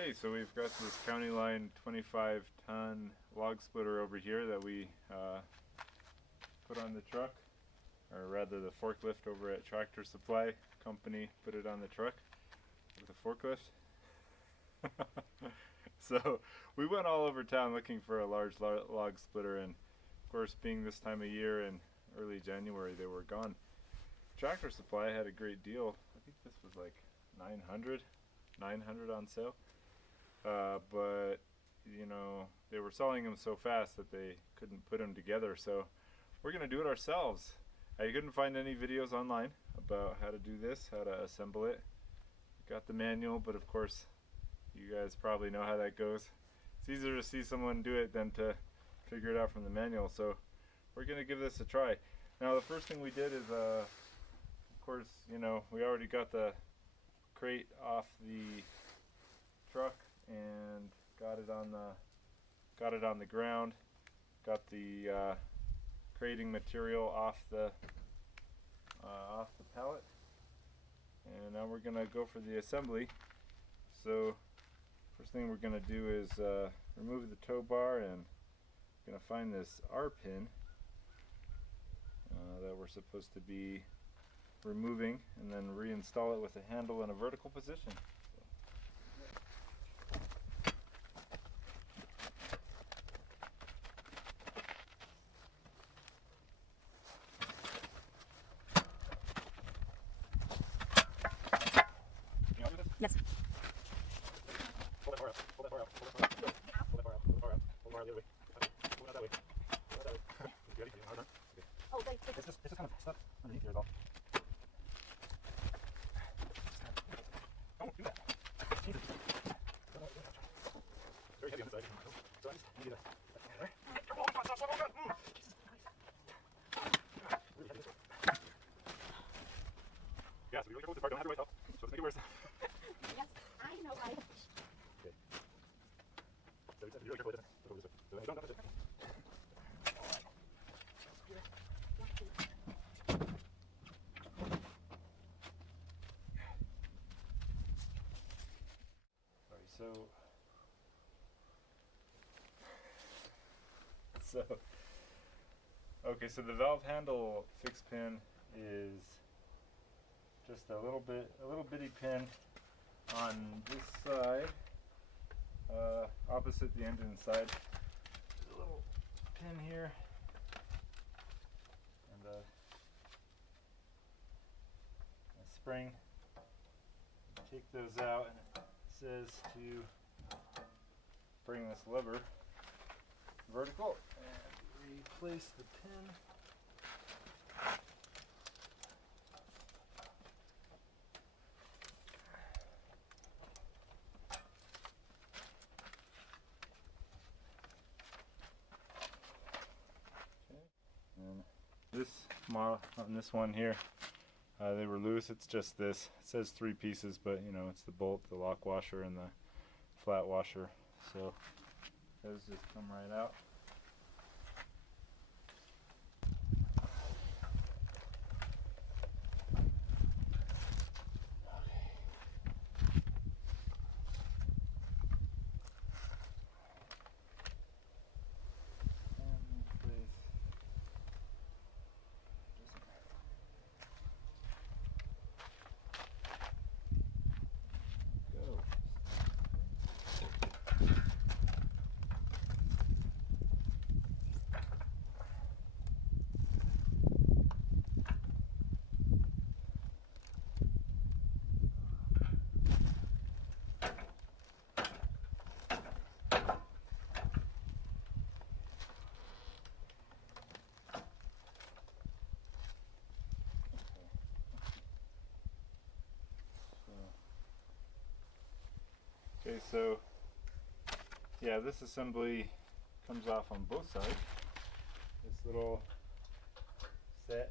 Okay, so we've got this county line 25-ton log splitter over here that we put on the truck, or rather the forklift over at Tractor Supply Company put it on the truck with a forklift. So we went all over town looking for a large log splitter, and of course, being this time of year in early January, they were gone. Tractor Supply had a great deal. I think this was like 900 on sale. But you know, they were selling them so fast that they couldn't put them together, so we're gonna do it ourselves. I couldn't find any videos online about how to do this, how to assemble it. Got the manual, but of course you guys probably know how that goes. It's easier to see someone do it than to figure it out from the manual, so we're gonna give this a try. Now the first thing we did is of course, you know, we already got the crate off the truck and got it on the ground. Got the crating material off the pallet, and now we're gonna go for the assembly. So first thing we're gonna do is remove the tow bar, and we're gonna find this R pin that we're supposed to be removing, and then reinstall it with a handle in a vertical position. Yes. Pull that bar up. Pull that bar up. Pull that bar up. Pull that bar up. Pull the bar up. Pull the bar the other way. Pull it out that way. Pull it out that way. You ready? Hard on? Okay. Oh, thanks. It's just kind of stuck underneath here is all. Don't do that. Jesus. It's very heavy on the side. So I just need to get that there. Oh God, stop, oh God. Jesus. Really heavy. Yeah, so we really go with the part. Don't have to wait help. So let's make it worse. Yes, I know. Okay. So be really careful with this. Look over this way. So don't touch it. Alright, okay, so the valve handle fix pin is just a little bitty pin on this side, opposite the engine side. There's a little pin here, and a spring. Take those out, and it says to bring this lever vertical and replace the pin. This model on this one here, they were loose. It's just this. It says 3 pieces, but you know, it's the bolt, the lock washer, and the flat washer. So those just come right out. Okay, so yeah, this assembly comes off on both sides. This little set.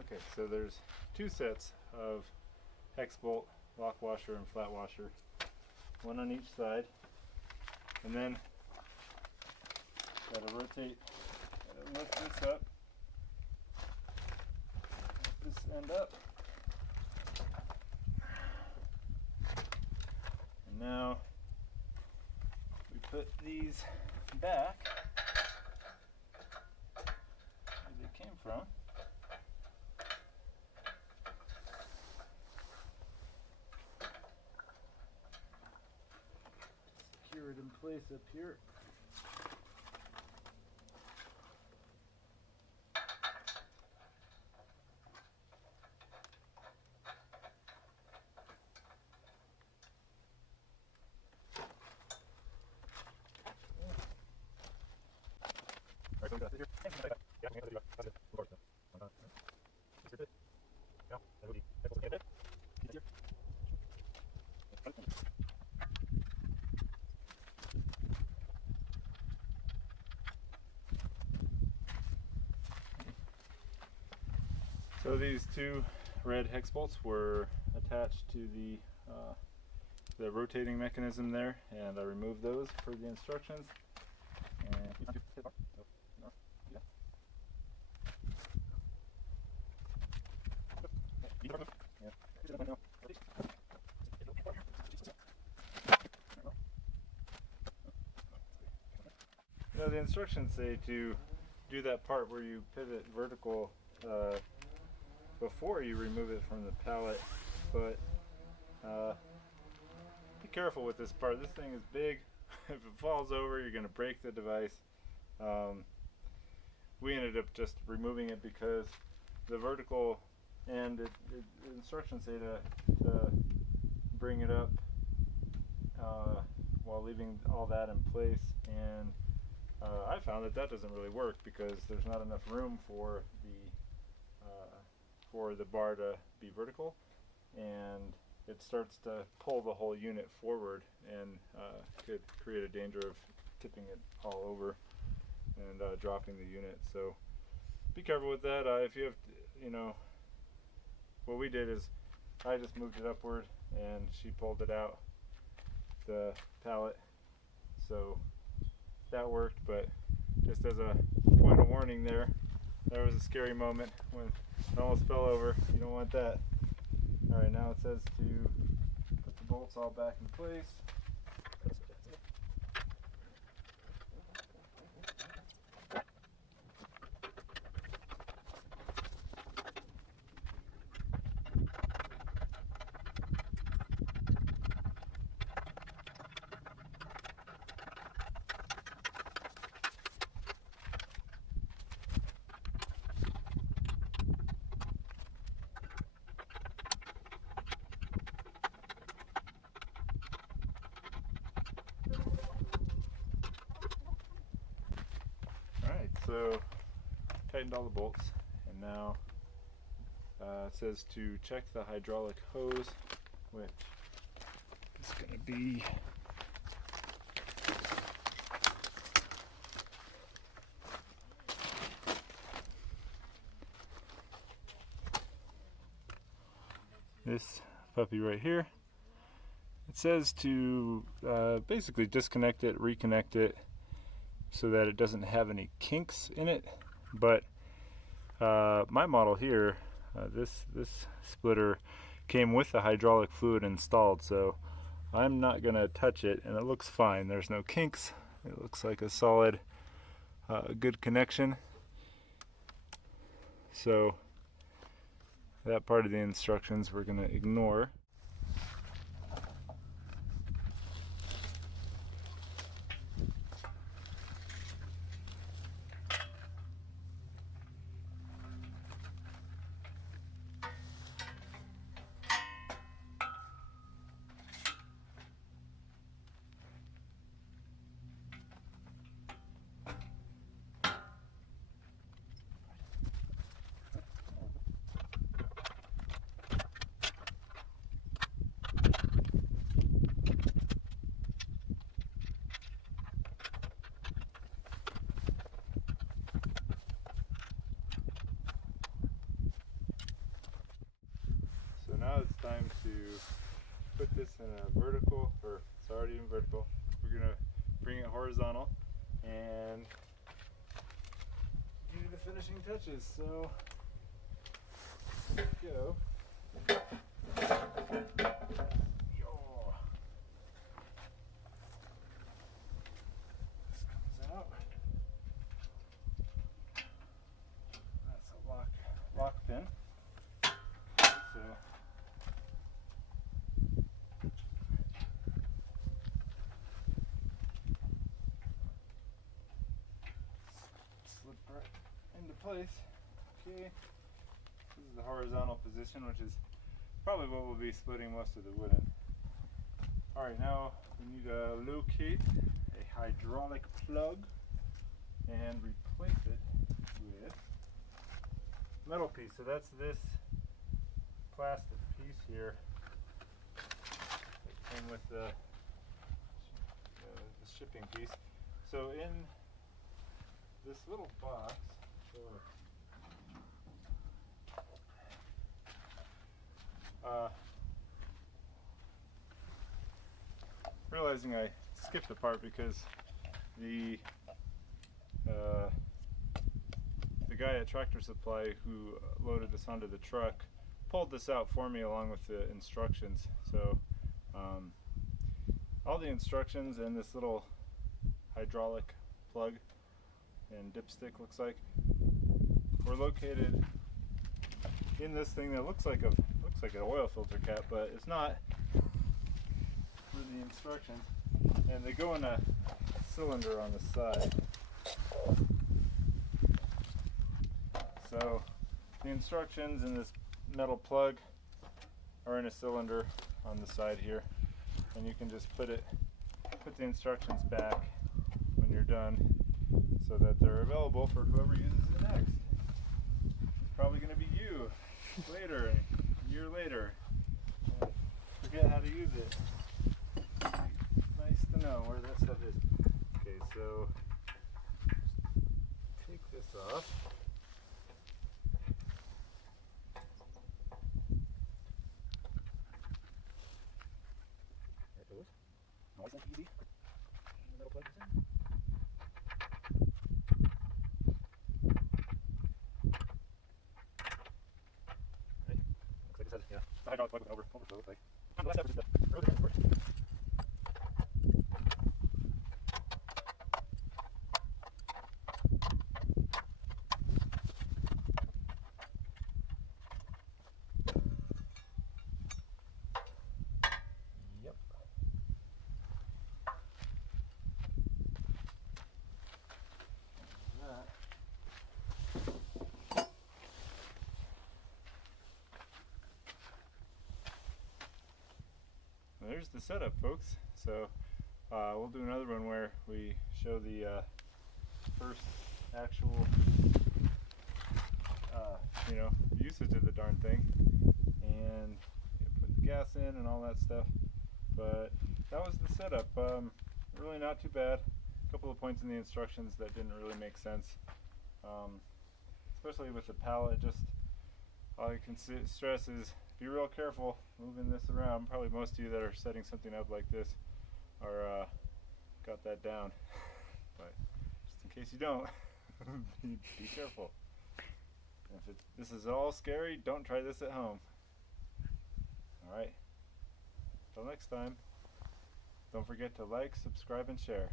Okay, so there's 2 sets of hex bolt, lock washer, and flat washer, one on each side. And then Gotta rotate, gotta lift this up, lift this end up. And now we put these back where they came from. Secure it in place up here. So these two red hex bolts were attached to the rotating mechanism there, and I removed those per the instructions. You know, the instructions say to do that part where you pivot vertical before you remove it from the pallet, but be careful with this part. This thing is big. If it falls over, you're going to break the device. We ended up just removing it because the vertical and the instructions say to bring it up while leaving all that in place, and I found that doesn't really work because there's not enough room for the bar to be vertical, and it starts to pull the whole unit forward and could create a danger of tipping it all over and dropping the unit. So be careful with that. If you have, what we did is I just moved it upward and she pulled it out the pallet, so that worked. But just as a point of warning, there was a scary moment when it almost fell over. You don't want that. Alright, now it says to put the bolts all back in place. So tightened all the bolts, and now it says to check the hydraulic hose, which is going to be this puppy right here. It says to basically disconnect it, reconnect it, so that it doesn't have any kinks in it. But my model here, this splitter came with the hydraulic fluid installed, so I'm not going to touch it, and it looks fine. There's no kinks. It looks like a solid, good connection. So that part of the instructions we're going to ignore. So now it's time to put this in a vertical, or it's already in vertical. We're going to bring it horizontal and finishing touches, so let's go. Yo. This comes out. That's a lock pin. So slip right into place. Okay. This is the horizontal position, which is probably what we'll be splitting most of the wood in. Alright, now we need to locate a hydraulic plug and replace it with metal piece. So that's this plastic piece here that came with the shipping piece. So in this little box, realizing I skipped a part because the guy at Tractor Supply who loaded this onto the truck pulled this out for me along with the instructions. So all the instructions and this little hydraulic plug and dipstick looks like were located in this thing that looks like an oil filter cap, but it's not. For the instructions, and they go in a cylinder on the side. So the instructions and this metal plug are in a cylinder on the side here, and you can just put the instructions back when you're done so that they're available for whoever uses it next. It's probably going to be you later, a year later. Forget how to use it. Nice to know where that stuff is. Okay, so take this off. There it goes. Nice and easy. And the metal plug is in. Right. Looks like it says, yeah, the hydraulic plug with overflow looks like. The last step is to throw the transport. Yep. That. There's the setup, folks. So we'll do another one where we show the first actual usage of the darn thing, and put the gas in and all that stuff. But that was the setup. Really not too bad. A couple of points in the instructions that didn't really make sense, especially with the pallet. Just all I can stress is be real careful moving this around. Probably most of you that are setting something up like this are got that down, but just in case you don't, be careful. If this is all scary, don't try this at home. Alright, till next time, don't forget to like, subscribe, and share.